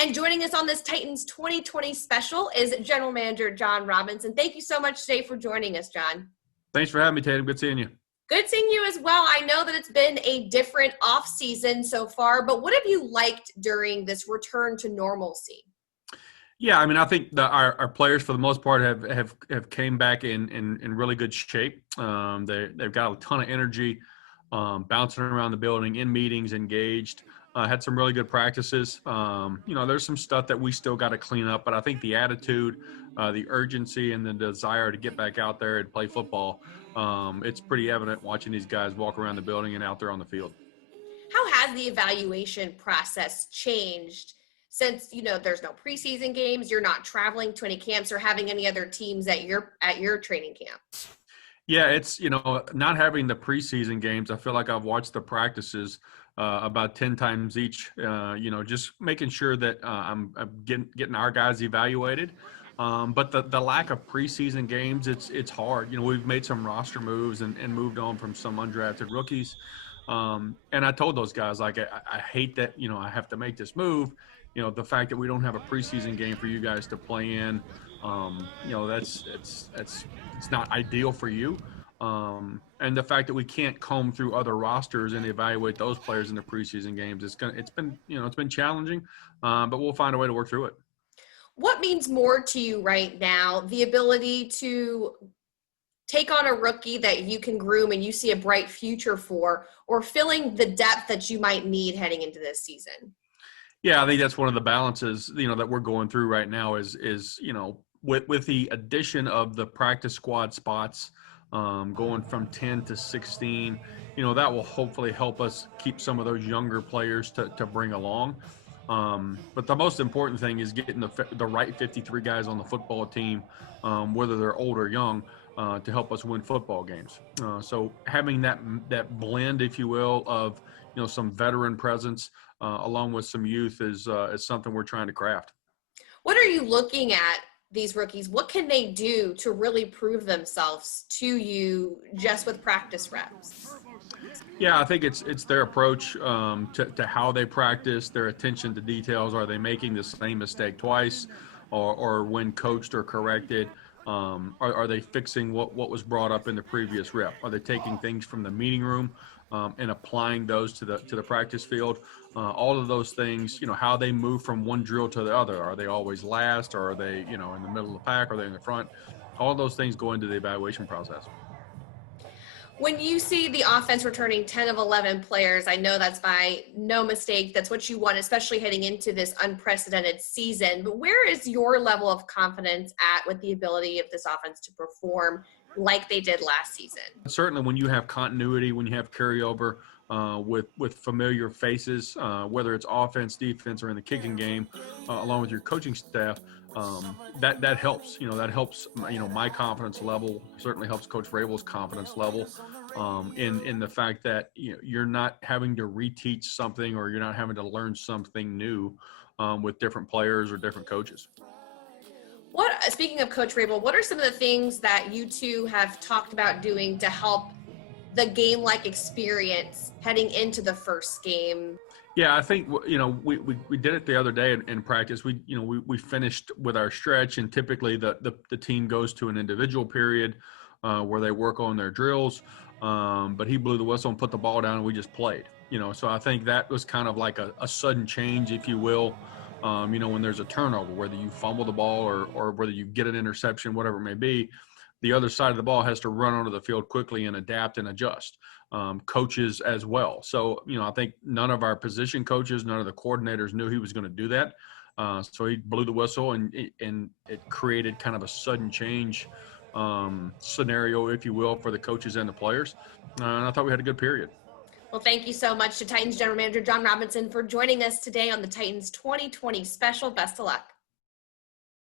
And joining us on this Titans 2020 special is General Manager Jon Robinson. Thank you so much today for joining us, Jon. Thanks for having me, Tatum. Good seeing you. Good seeing you as well. I know that it's been a different off season so far, but what have you liked during this return to normalcy? Yeah, I mean, I think our players, for the most part, have came back in really good shape. They've got a ton of energy, bouncing around the building, in meetings, engaged. Had some really good practices. There's some stuff that we still got to clean up, but I think the attitude, the urgency, and the desire to get back out there and play football, it's pretty evident watching these guys walk around the building and out there on the field. How has the evaluation process changed since, there's no preseason games, you're not traveling to any camps or having any other teams at your training camp? Yeah, it's, not having the preseason games, I feel like I've watched the practices about 10 times each, just making sure that I'm getting our guys evaluated. But the lack of preseason games, it's hard. We've made some roster moves and moved on from some undrafted rookies. And I told those guys, like, I hate that, I have to make this move. The fact that we don't have a preseason game for you guys to play in, it's not ideal for you. And the fact that we can't comb through other rosters and evaluate those players in the preseason games, it's been challenging, but we'll find a way to work through it. What means more to you right now? The ability to take on a rookie that you can groom and you see a bright future for, or filling the depth that you might need heading into this season? Yeah, I think that's one of the balances, that we're going through right now is with the addition of the practice squad spots, going from 10 to 16, that will hopefully help us keep some of those younger players to bring along. But the most important thing is getting the right 53 guys on the football team, whether they're old or young, to help us win football games. So having that blend, if you will, of some veteran presence along with some youth is something we're trying to craft. What are you looking at these rookies? What can they do to really prove themselves to you just with practice reps? Yeah, I think it's their approach to how they practice, their attention to details. Are they making the same mistake twice, or when coached or corrected? Are they fixing what was brought up in the previous rep? Are they taking things from the meeting room and applying those to the practice field? All of those things, how they move from one drill to the other. Are they always last, or are they, in the middle of the pack? Are they in the front? All of those things go into the evaluation process. When you see the offense returning 10 of 11 players, I know that's by no mistake. That's what you want, especially heading into this unprecedented season. But where is your level of confidence at with the ability of this offense to perform like they did last season? Certainly when you have continuity, when you have carryover with familiar faces, whether it's offense, defense, or in the kicking game, along with your coaching staff, that helps. That helps. My confidence level certainly helps Coach Vrabel's confidence level in the fact that you're not having to reteach something, or you're not having to learn something new with different players or different coaches. Speaking of Coach Vrabel, what are some of the things that you two have talked about doing to help the game-like experience heading into the first game? Yeah, I think we did it the other day in practice. We finished with our stretch, and typically the team goes to an individual period where they work on their drills. But he blew the whistle and put the ball down, and we just played. So I think that was kind of like a sudden change, if you will. When there's a turnover, whether you fumble the ball or whether you get an interception, whatever it may be, the other side of the ball has to run onto the field quickly and adapt and adjust. Coaches as well. So, I think none of our position coaches, none of the coordinators knew he was going to do that. So he blew the whistle, and it created kind of a sudden change scenario, if you will, for the coaches and the players. And I thought we had a good period. Well, thank you so much to Titans General Manager Jon Robinson for joining us today on the Titans 2020 special. Best of luck.